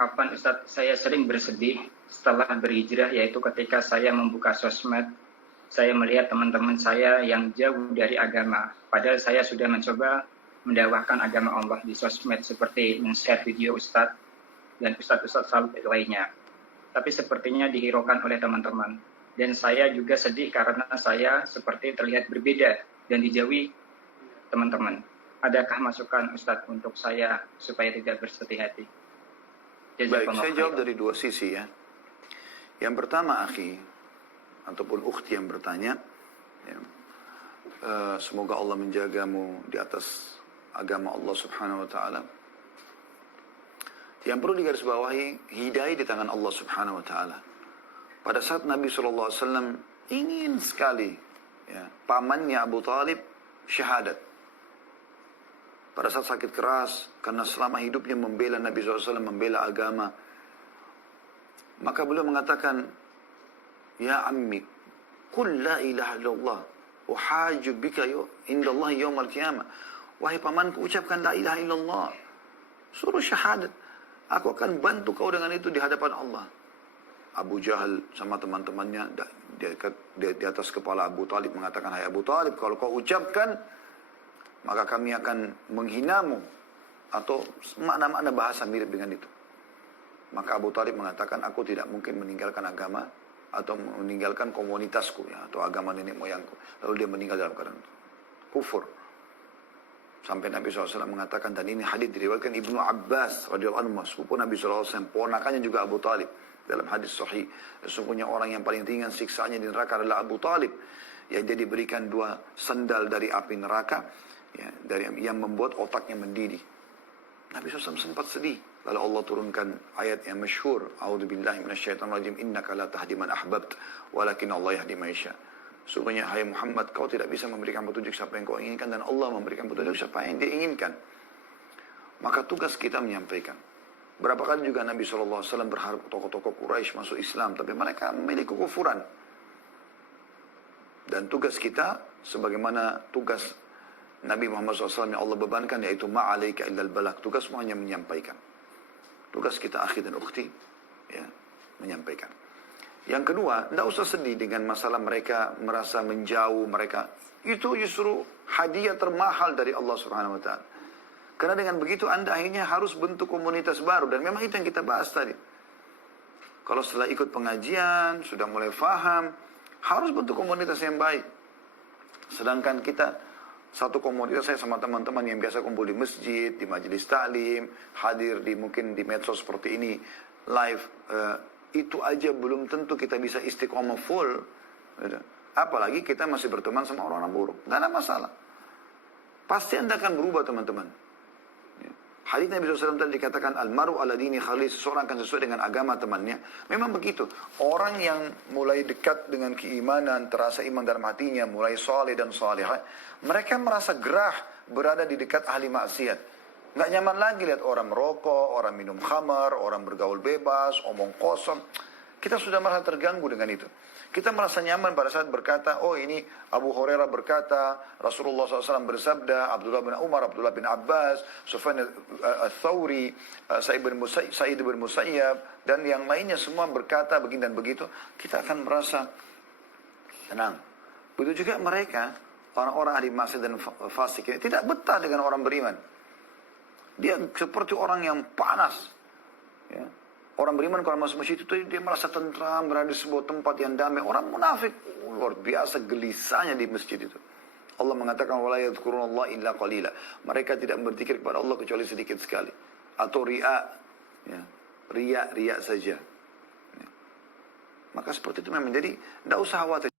Kapan Ustadz, saya sering bersedih setelah berhijrah, yaitu ketika saya membuka sosmed, saya melihat teman-teman saya yang jauh dari agama. Padahal saya sudah mencoba mendakwahkan agama Allah di sosmed seperti men-share video Ustadz dan Ustadz-Ustadz salib lainnya. Tapi sepertinya dihiraukan oleh teman-teman. Dan saya juga sedih karena saya seperti terlihat berbeda dan dijauhi teman-teman. Adakah masukan Ustadz untuk saya supaya tidak bersedih hati? Baik, saya jawab dari dua sisi ya. Yang pertama, akhi, ataupun ukhti yang bertanya, ya, semoga Allah menjagamu di atas agama Allah subhanahu wa ta'ala. Yang perlu digarisbawahi, hidayah di tangan Allah subhanahu wa ta'ala. Pada saat Nabi SAW ingin sekali, ya, pamannya Abu Talib syahadat. Pada saat sakit keras, karena selama hidupnya membela Nabi SAW, membela agama, maka beliau mengatakan, ya ammi, qul la ilaha illallah, uhaju bika indallahi yawmal qiyamah. Wahai pamanku, ucapkan la ilaha illallah, suruh syahadat, aku akan bantu kau dengan itu di hadapan Allah. Abu Jahal sama teman-temannya di atas kepala Abu Talib mengatakan, hai Abu Talib, kalau kau ucapkan, maka kami akan menghinamu, atau makna-makna bahasa mirip dengan itu. Maka Abu Talib mengatakan, aku tidak mungkin meninggalkan agama atau meninggalkan komunitasku, ya, atau agama nenek moyangku. Lalu dia meninggal dalam keadaan kufur. Sampai Nabi SAW mengatakan, dan ini hadis diriwayatkan Ibnu Abbas radhiyallahu anhu, sepupu Nabi SAW, ponakannya juga Abu Talib, dalam hadis sahih, sesungguhnya orang yang paling ringan siksaannya di neraka adalah Abu Talib, yang dia diberikan 2 sandal dari api neraka, ya, yang membuat otaknya mendidih. Nabi SAW sempat sedih. Lalu Allah turunkan ayat yang masyhur, A'udzubillahi minasyaitonirrajim, innaka la tahdi man ahbabt, walakin Allah yahdi man yasha. Sungguhnya hai Muhammad, kau tidak bisa memberikan petunjuk siapa yang kau inginkan, dan Allah memberikan petunjuk siapa yang dia inginkan. Maka tugas kita menyampaikan. Berapa kali juga Nabi SAW berharap tokoh-tokoh Quraisy masuk Islam, tapi mereka memiliki kekufuran. Dan tugas kita, sebagaimana tugas Nabi Muhammad SAW yang Allah bebankan, yaitu ma'alaika illal balak. Tugas semuanya menyampaikan. Tugas kita, akhi dan ukhti, ya, menyampaikan. Yang kedua, tidak usah sedih dengan masalah mereka merasa menjauh mereka. Itu justru hadiah termahal dari Allah Subhanahu Wa Taala. Karena dengan begitu Anda akhirnya harus bentuk komunitas baru. Dan memang itu yang kita bahas tadi. Kalau setelah ikut pengajian, sudah mulai faham, harus bentuk komunitas yang baik. Sedangkan kita, satu komunitas, saya sama teman-teman yang biasa kumpul di masjid, di majelis taklim, hadir di mungkin di medsos seperti ini, live, itu aja belum tentu kita bisa istiqomah full. Apalagi kita masih berteman sama orang-orang buruk. Tidak ada masalah. Pasti Anda akan berubah, teman-teman. Hadits Nabi SAW tadi dikatakan, almaru ala dini khalil, seseorang akan sesuai dengan agama temannya. Memang begitu. Orang yang mulai dekat dengan keimanan, terasa iman dalam hatinya, mulai saleh dan salihah, mereka merasa gerah berada di dekat ahli maksiat. Nggak nyaman lagi lihat orang merokok, orang minum khamar, orang bergaul bebas, omong kosong. Kita sudah merasa terganggu dengan itu. Kita merasa nyaman pada saat berkata, oh ini Abu Hurairah berkata, Rasulullah SAW bersabda, Abdullah bin Umar, Abdullah bin Abbas, Sufyan al-Thawri, Sa'id bin Musayyab, dan yang lainnya semua berkata begini dan begitu. Kita akan merasa tenang. Begitu juga mereka, orang-orang ahli maksiat dan fasik ini, tidak betah dengan orang beriman. Dia seperti orang yang panas. Ya. Orang beriman kalau masuk masjid itu dia merasa tentram, berada di sebuah tempat yang damai. Orang munafik, luar biasa gelisahnya di masjid itu. Allah mengatakan, wala yadhkurunallaha illa qalila. Mereka tidak berzikir kepada Allah kecuali sedikit sekali. Atau riya, ya. Riya saja. Ya. Maka seperti itu memang. Jadi, tidak usah khawatir.